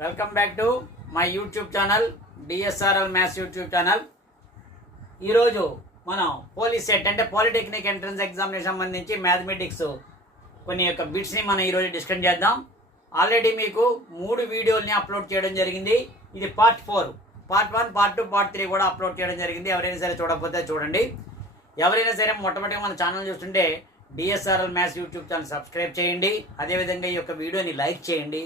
Welcome back to my YouTube channel DSRL maths YouTube channel. ఈరోజు మనం police set అంటే polytechnic entrance ఎగ్జామ్కి సంబంధించి మ్యాథమెటిక్స్ కొన్ని యొక్క బిట్స్ని మనం ఈరోజు డిస్కస్ చేద్దాం. ఆల్రెడీ మీకు 3 వీడియోల్ని అప్లోడ్ చేయడం జరిగింది. ఇది పార్ట్ 4, పార్ట్ 1, పార్ట్ 2, పార్ట్ 3 కూడా అప్లోడ్ చేయడం జరిగింది. ఎవరైనా సరే చూడకపోతే చూడండి. ఎవరైనా సరే మొట్టమొదటిగా మన ఛానల్ చూస్తుంటే DSRL maths YouTube channel subscribe చేయండి. అదేవిధంగా ఈ యొక్క వీడియోని లైక్ చేయండి.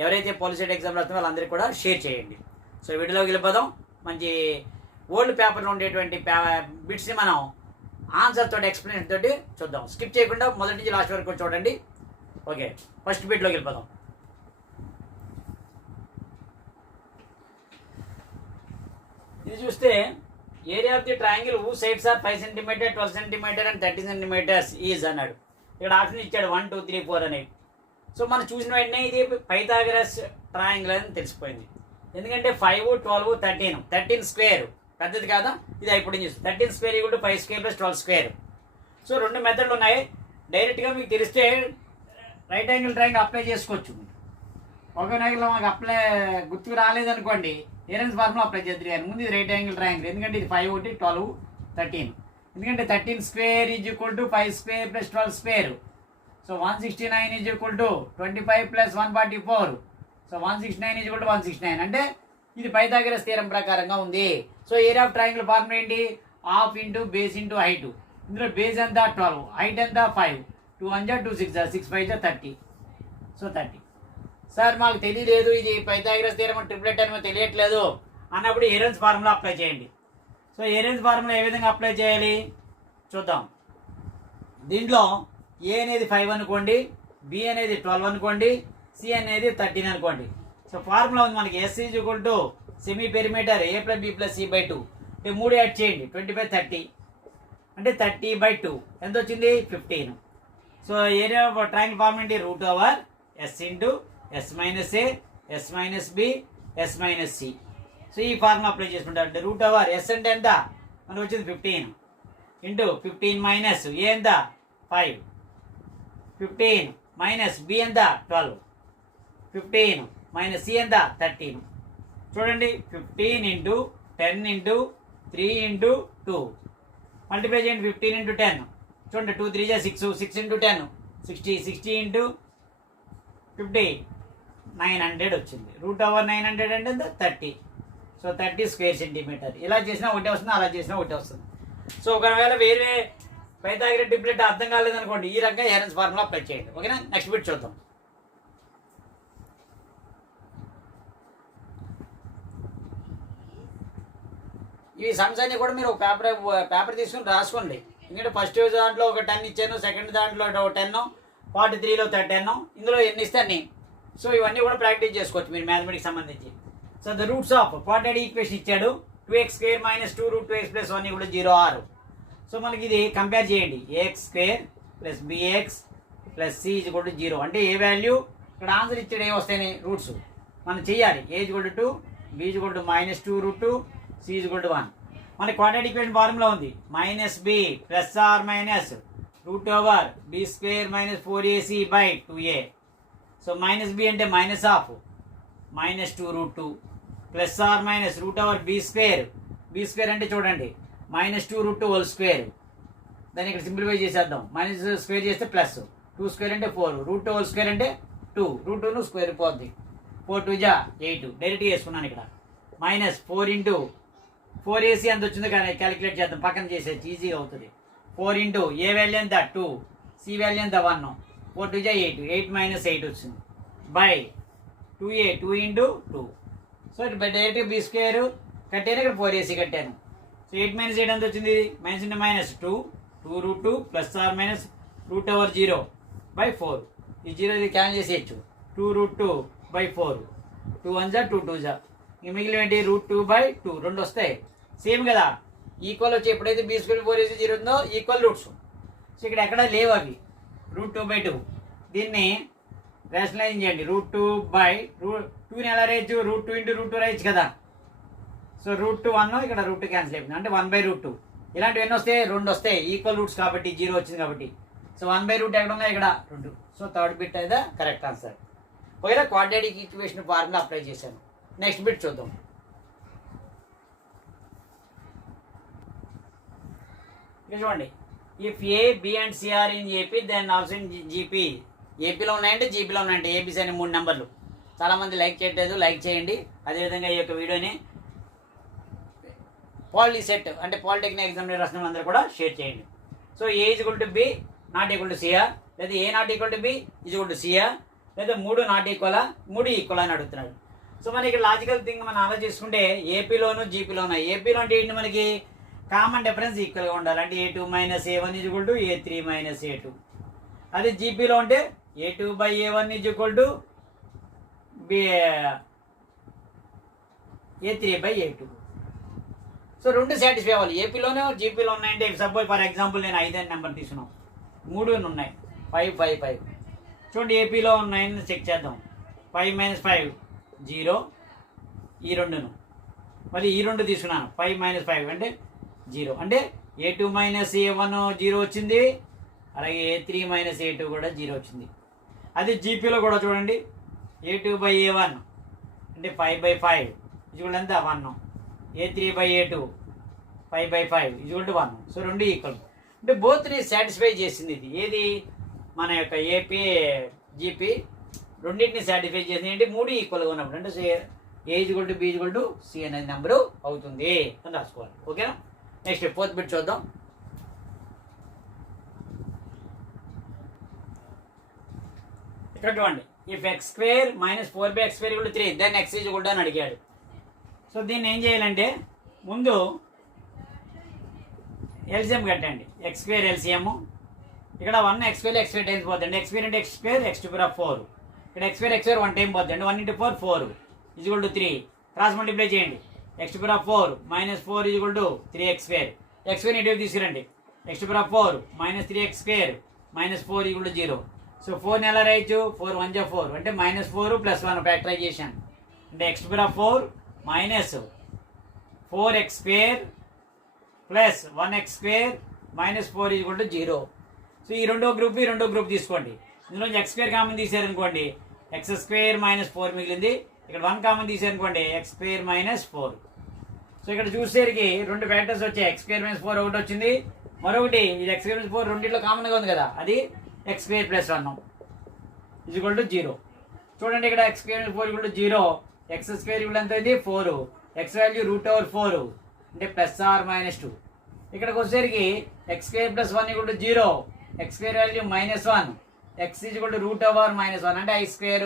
ఎవరైతే పోలీస్ ఎగ్జామ్ రాస్తున్నా వాళ్ళందరికీ కూడా షేర్ చేయండి. సో వీడియోలోకి వెళ్ళిపోదాం. మంచి ఓల్డ్ పేపర్లో ఉండేటువంటి బిట్స్ని మనం ఆన్సర్ తోటి ఎక్స్ప్లెనేషన్ తోటి చూద్దాం. స్కిప్ చేయకుండా మొదటి నుంచి లాస్ట్ వరకు చూడండి. ఓకే, ఫస్ట్ బిట్లోకి వెళ్ళిపోదాం. ఇది చూస్తే area of the triangle who sides are 5 centimetre, 12 centimetre and 30 centimetres is అన్నాడు. ఇక్కడ ఆప్షన్ ఇచ్చాడు 1, 2, 3, 4 అని. సో మనం చూసిన వెంటనే ఇది పైథాగరస్ ట్రయాంగిల్ అని తెలిసిపోయింది. ఎందుకంటే 5, 12, 13 స్క్వేర్ పెద్దది కాదా, ఇది ఇప్పుడు చూస్తుంది. 13 స్క్వేర్ = 5 స్క్వేర్ + 12 స్క్వేర్. సో 2 మెథడ్లు ఉన్నాయి. డైరెక్ట్గా మీకు తెలిస్తే రైట్ యాంగిల్ ట్రయాంగిల్ అప్లై చేసుకోవచ్చు. ఒక యాంగిల్లో మాకు అప్లై గుర్తుకు రాలేదనుకోండి, ఏరెన్స్ ఫార్ములా అప్లై చేద్దరు. ముందు ఇది రైట్ యాంగిల్ ట్రయాంగిల్, ఎందుకంటే ఇది 5, 12, 13. ఎందుకంటే 13 square = 5 square + 12 square. So 169 = 25 + 144. So 169 = 169. అంటే ఇది పైథాగరస్ థీరం ప్రకారంగా ఉంది. So area of triangle formula ఏంటి? Half into base into height. ఇందులో బేస్ ఎంత 12, హైట్ ఎంత 5. 2 1 2 6 6 5 30. సో 30. సార్ మాకు తెలియలేదు, ఇది పైథాగరస్ థీరం ట్రిప్లెట్ అని తెలియట్లేదు అన్నప్పుడు ఏరెన్స్ ఫార్ములా అప్లై చేయండి. సో ఏరెన్స్ ఫార్ములా ఏ విధంగా అప్లై చేయాలి చూద్దాం. దీంట్లో ఏ అనేది 5 అనుకోండి, బి అనేది 12 అనుకోండి, సి అనేది 13 అనుకోండి. సో ఫార్ములా ఉంది మనకి S = semi perimeter a + b + c/2. అంటే 3 యాడ్ చేయండి, 25 30 అంటే 30/2 ఎంత వచ్చింది 15. సో ఏరియా ట్రయాంగిల్ ఫార్మ్ ఏంటి? √s × s - a s - b s - c. So ఈ ఫార్ములా అప్లై చేసుకుంటారు. అంటే √s అంటే ఎంత మనకు వచ్చింది 15 ఇంటూ 15 - a ఎంత 5, 15 - b ఎంత 12, 15 - c ఎంత 13. చూడండి, 15 × 10 × 3 × 2 మల్టిప్లై చేయండి. 15 × 10 చూడండి, 2 3 6, 6 × 10 60, 60 × 50 900 వచ్చింది. √900 అంటే ఎంత 30. So 30 square centimetre. ఇలా చేసినా ఒకటే వస్తుంది, అలా చేసినా ఒకటే వస్తుంది. సో ఒకవేళ వేరే పైథాగరస్ ట్రిప్లెట్ అర్థం కాలేదనుకోండి, ఈ రకంగా ఏరెన్స్ ఫార్ములా అప్లై చేయండి. ఓకేనా, నెక్స్ట్ బిట్ చూద్దాం. ఈ సమ్స్ అన్ని కూడా మీరు ఒక పేపర్ తీసుకుని రాసుకోండి. ఎందుకంటే ఫస్ట్ దాంట్లో ఒక 10 ఇచ్చాను, సెకండ్ దాంట్లో 10, పార్ట్ 3లో 10, ఇందులో ఎన్ని ఇస్తే అన్ని. సో ఇవన్నీ కూడా ప్రాక్టీస్ చేసుకోవచ్చు మీరు మ్యాథమెటిక్స్ సంబంధించి. So the roots of quadratic equation ఇచ్చాడు. 2x² - 2√2x + 1 = 0 6. సో మనకి ఇది కంపేర్ చేయండి. ax² + bx + c = 0. అంటే ఏ వాల్యూ ఇక్కడ ఆన్సర్ ఇచ్చాడు, ఏ వస్తాయని రూట్స్ మనం చేయాలి. a = 2, b = -2√2, c = 1. మన క్వాడ్రాటిక్ ఈక్వేషన్ ఫార్ములా ఉంది -b ± √b² - 4ac/2a. So -b అంటే -2√2 ± √b². b² అంటే చూడండి -2√2² దాన్ని ఇక్కడ సింప్లిఫై చేసేద్దాం. -2 చేస్తే ప్లస్, 2² అంటే 4, √2² అంటే 2, √2 స్క్వేర్ పోద్ది. 4 2 8 డైరెక్ట్గా వేసుకున్నాను. ఇక్కడ -4 × 4ac ఎంత వచ్చిందో కానీ క్యాలిక్యులేట్ చేద్దాం, పక్కన చేసేది ఈజీగా అవుతుంది. 4 × a వాల్యూ ఎంత 2, c వాల్యూ ఎంత 1, 4 2 8, 8 - 8 వచ్చింది బై 2a 2 × 2. సో డైరెక్ట్గా b² కట్టాను, ఇక్కడ 4ac కట్టాను. సో 8 - 8 ఎంత వచ్చింది? -2, 2√2 ± √0/4. ఈ 0 ఇది క్యాన్సిల్ చేసేయచ్చు. 2√2/4, 2 1 2 2 ఇంక మిగిలిన ఏంటి? √2/2 2 వస్తాయి. సేమ్ కదా, ఈక్వల్ వచ్చి ఎప్పుడైతే b² 4ac 0 ఉందో ఈక్వల్ రూట్స్. సో ఇక్కడ ఎక్కడ లేవు అవి. √2/2 దీన్ని రేషనలైజ్ చేయండి. √2/2ని ఎలా రేయచ్చు? √2 × √2 రాయొచ్చు కదా. సో √2 1, ఇక్కడ √2 క్యాన్సిల్ అయిపోయింది, అంటే 1/√2. ఇలాంటివి ఎన్ని వస్తాయి? 2 వస్తాయి, ఈక్వల్ రూట్స్ కాబట్టి 0 వచ్చింది కాబట్టి. సో 1/√2 ఎక్కడ ఉన్నాయి? ఇక్కడ 2. సో థర్డ్ బిట్ అయితే కరెక్ట్ ఆన్సర్. ఒకవేళ క్వాడ్రాటిక్ ఈక్వేషన్ ఫార్ములా అప్లై చేశాను. నెక్స్ట్ బిట్ చూద్దాం. చూడండి, if A B and C are in AP then also in GP. ఏపీలో ఉన్నాయంటే జీపీలో ఉన్నాయంటే ఏపీస్ అనే 3 నెంబర్లు. చాలామంది లైక్ చేయట్లేదు, లైక్ చేయండి. అదేవిధంగా ఈ యొక్క వీడియోని పాలిసెట్ అంటే పాలిటెక్నిక్ ఎగ్జామ్ రాసిన అందరూ కూడా షేర్ చేయండి. So a equal to b not equal to CR, లేదా a not equal to b equal to CR, లేదా 3 నాట్ ఈక్వలా 3 ఈక్వల్ అని అడుగుతున్నాడు. సో మనకి లాజికల్ థింగ్ మనం ఆలోచించుకుంటే ఏపీలోను జీపీలో ఉన్నాయి. ఏపీలో అంటే ఏంటి, మనకి కామన్ డిఫరెన్స్ ఈక్వల్గా ఉండాలి. అంటే A2 minus A1 equal to A3 minus A2. అదే జీపీలో అంటే A2 by A1 equal to A3 by A2. So 2 satisfy అవ్వాలి. ఏపీలోనే జీపీలో ఉన్నాయంటే సపోజ్ ఫర్ ఎగ్జాంపుల్ నేను 5 అని నెంబర్ తీసుకున్నాం, 3 ఉన్నాయి, 5 5 5. చూడండి ఏపీలో ఉన్నాయని చెక్ చేద్దాం. 5 మైనస్ 5 0, ఈ 2ను మరి ఈ 2 తీసుకున్నాను, 5 మైనస్ 5 అంటే 0. అంటే A2 మైనస్ A1 0 వచ్చింది, అలాగే A3 మైనస్ A2 కూడా 0 వచ్చింది. అది జీపీలో కూడా చూడండి, A2 బై A1 అంటే 5 బై 5 ఈక్వల్ ఎంత 1, A3 by A2 5 by 5 equal to 1. So 2 equal. అంటే బోత్ని సాటిస్ఫై చేసింది ఇది. ఏది మన యొక్క ఏపీ జీపీ రెండింటిని సాటిస్ఫై చేసింది. అంటే 3 ఈక్వల్గా ఉన్నప్పుడు అంటే a equal to b equal to c అనేది నెంబరు అవుతుంది అని రాసుకోవాలి. ఓకేనా. నెక్స్ట్ 4th బిట్ చూద్దాం. ఇక్కడ చూడండి, if X square minus 4 by X square equal to 3 then X equal to అని అడిగాడు. సో దీన్ని ఏం చేయాలంటే ముందు ఎల్సిఎం కట్టండి. ఎక్స్ స్క్వేర్ ఎల్సిఎం ఇక్కడ 1 x square x square times పోతుంది. ఎక్స్ స్క్వేర్ అంటే x square x to power 4. ఇక్కడ ఎక్స్ స్క్వేర్ 1 టైం పోతుంది. 1 into 4 4 equal to 3. Cross multiply చేయండి. X to power 4 minus 4 equal to 3 x square. X square ఇటువైపు తీసుకురండి. X to power 4 minus 3 x square minus 4 equal to 0. So 4 ఎలా రాయొచ్చు, 4 1 జా 4 అంటే minus 4 plus 1 factorisation అంటే x to power 4 minus 4 x square plus 1 x square minus 4 equal to 0. So ఈ రెండో group తీసుకోండి. ఇందులో ఎక్స్ స్క్వేర్ కామన్ తీసారనుకోండి, ఎక్స్ స్క్వేర్ మైనస్ 4 మిగిలింది. ఇక్కడ 1 కామన్ తీసారనుకోండి, ఎక్స్ స్క్వేర్ మైనస్ 4. సో ఇక్కడ చూసేసరికి 2 ఫ్యాక్టర్స్ వచ్చాయి. ఎక్స్ స్క్వేర్ మైనస్ 4 ఒకటి వచ్చింది, మరొకటి ఇది ఎక్స్ స్క్వేర్ మైనస్ 4 రెండింటిలో కామన్గా ఉంది కదా, అది X square plus 1 equal to 0. చూడండి ఇక్కడ x square minus 4 equal to 0. X square equal ఎంత అయింది 4. ఎక్స్ వాల్యూ √4 అంటే ప్లస్ ఆర్ మైనస్ 2. ఇక్కడికి వచ్చేసరికి X square plus 1 equal to 0. X square value -1. X equal to √(-1) అంటే ఐ స్క్వేర్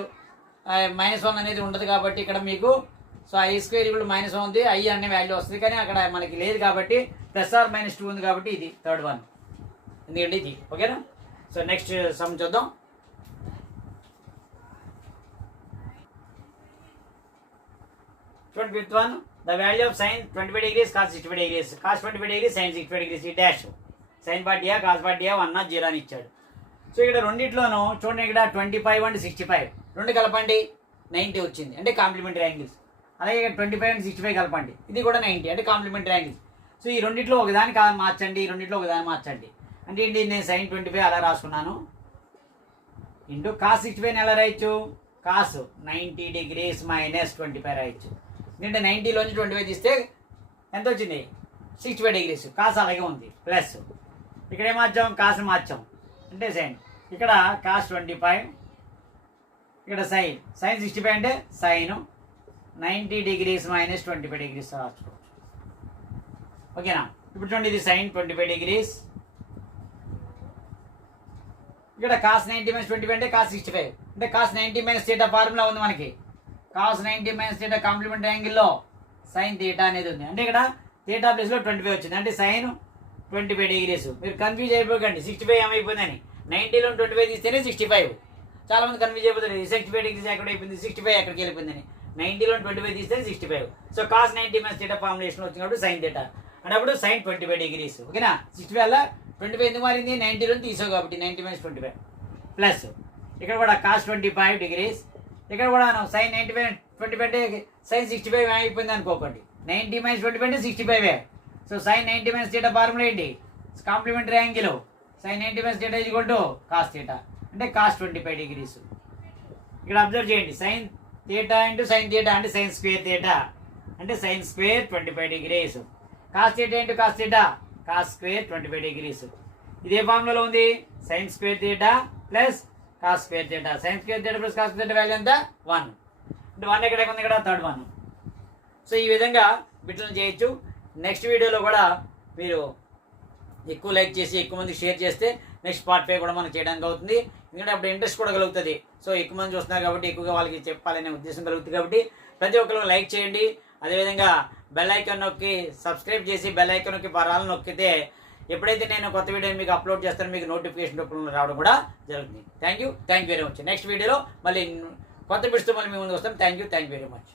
-1 అనేది ఉండదు కాబట్టి ఇక్కడ మీకు సో ఐ స్క్వేర్ ఈక్వల్ -1 ఉంది, ఐ అనే వాల్యూ వస్తుంది. కానీ అక్కడ మనకి లేదు కాబట్టి ప్లస్ ఆర్ మైనస్ 2 ఉంది కాబట్టి ఇది 3rd వన్, ఎందుకంటే ఇది. ఓకేనా. సో నెక్స్ట్ సమ్ చూద్దాం. Fifth one, the value of sin 25 degrees cos 65 degrees, cos 25 degrees sin 65 degrees, ఈ dash sign part yeah cos part yeah 1 0 అని ఇచ్చాడు. సో ఇక్కడ రెండిట్లోనూ చూడండి, ఇక్కడ 25 అండ్ 65 రెండు కలపండి 90 వచ్చింది అంటే కాంప్లిమెంటరీ యాంగిల్స్. అలాగే ఇక్కడ 25 అండ్ 65 కలపండి, ఇది కూడా 90 అంటే కాంప్లిమెంటరీ యాంగిల్స్. సో ఈ రెండిట్లో ఒకదాన్ని మార్చండి, ఈ రెండిట్లో ఒకదాన్ని మార్చండి. అంటే ఏంటి, నేను సైన్ 25 అలా రాసుకున్నాను ఇంటూ కాస్ 65 ఎలా రాయొచ్చు, కాస్ 90 degrees మైనస్ 25 రాయొచ్చు. ఎందుకంటే 90లోంచి 25 తీస్తే ఎంత వచ్చింది 65 degrees. కాస్ అలాగే ఉంది ప్లస్ ఇక్కడ ఏం మార్చాం, కాస్ మార్చాం అంటే సైన్. ఇక్కడ కాస్ 25, ఇక్కడ సైన్ 65 అంటే సైన్ 90 degrees మైనస్ 25 degrees రాసుకోవచ్చు. ఓకేనా. ఇప్పుడు చూడండి, ఇది సైన్ 25 degrees, ఇక్కడ కాస్ 90 మైనస్ 25 అంటే కాస్ 65 అంటే కాస్ 90 మైనస్ థీటా ఫార్ములా ఉంది మనకి. కాస్ 90 మైనస్ థీటా కాంప్లిమెంటరీ యాంగిల్లో సైన్ థీటా అనేది ఉంది. అంటే ఇక్కడ థీటా ప్లేస్లో 25 వచ్చింది అంటే సైన్ 25 degrees. మీరు కన్ఫ్యూజ్ అయిపోకండి 65 ఏమైపోయిందని. 90లో 25 తీస్తేనే 65. చాలా మంది కన్ఫ్యూజ్ అయిపోతుంది, 65 degrees ఎక్కడ అయిపోయింది, 65 ఎక్కడికి వెళ్ళిపోయిందని. 90లో 25 తీస్తే 65. So cos 90 minus theta formulation వచ్చింది కాబట్టి సైన్ థీటా అన్నప్పుడు సైన్ 25 degrees. ఓకేనా. 65 వల్ల 25 ఎందుకు మారింది, 90లో తీసావు కాబట్టి 90 మైనస్ 25 ప్లస్ ఇక్కడ కూడా కాస్ 25 degrees, ఇక్కడ కూడా సైన్ 90 25 అంటే సైన్ 65 అయిపోయింది అనుకోకండి. 90 మైనస్ 25 అంటే 65. So sine 90 minus theta formula ఏంటి, complementary angle sine 90 minus theta equal to cos theta అంటే కాస్ 25 degrees. ఇక్కడ అబ్జర్వ్ చేయండి, sine theta into sine theta అంటే సైన్ స్క్వేర్ థీటా అంటే sine square 25 degrees. Cos theta into cos theta cos square 25 degrees. ఇదే ఫార్ములాలో ఉంది, sine square theta plus cos square theta. Sine square theta plus cos square theta value ఎంత 1. అంటే 1 ఎక్కడ ఉంది, ఇక్కడ థర్డ్ 1. సో ఈ విధంగా బిట్లను చేయొచ్చు. నెక్స్ట్ వీడియోలో కూడా మీరు ఎక్కువ లైక్ చేసి ఎక్కువ మందికి షేర్ చేస్తే నెక్స్ట్ పార్ట్ 5 కూడా మనకు చేయడానికి అవుతుంది. ఎందుకంటే అప్పుడు ఇంట్రెస్ట్ కూడా కలుగుతుంది. సో ఎక్కువ మంది చూస్తున్నారు కాబట్టి ఎక్కువగా వాళ్ళకి చెప్పాలనే ఉద్దేశం కలుగుతుంది. కాబట్టి ప్రతి ఒక్కరు లైక్ చేయండి. అదేవిధంగా బెల్ ఐకాన్ నొక్కి సబ్స్క్రైబ్ చేసి బెల్ ఐకాన్ నొక్కి పరాలను నొక్కితే ఎప్పుడైతే నేను కొత్త వీడియో మీకు అప్లోడ్ చేస్తానో మీకు నోటిఫికేషన్ రూపంలో రావడం కూడా జరుగుతుంది. Thank you very much. Next వీడియోలో మళ్ళీ కొత్త బిట్స్తో మళ్ళీ మీ ముందుకు వస్తాం. Thank you very much.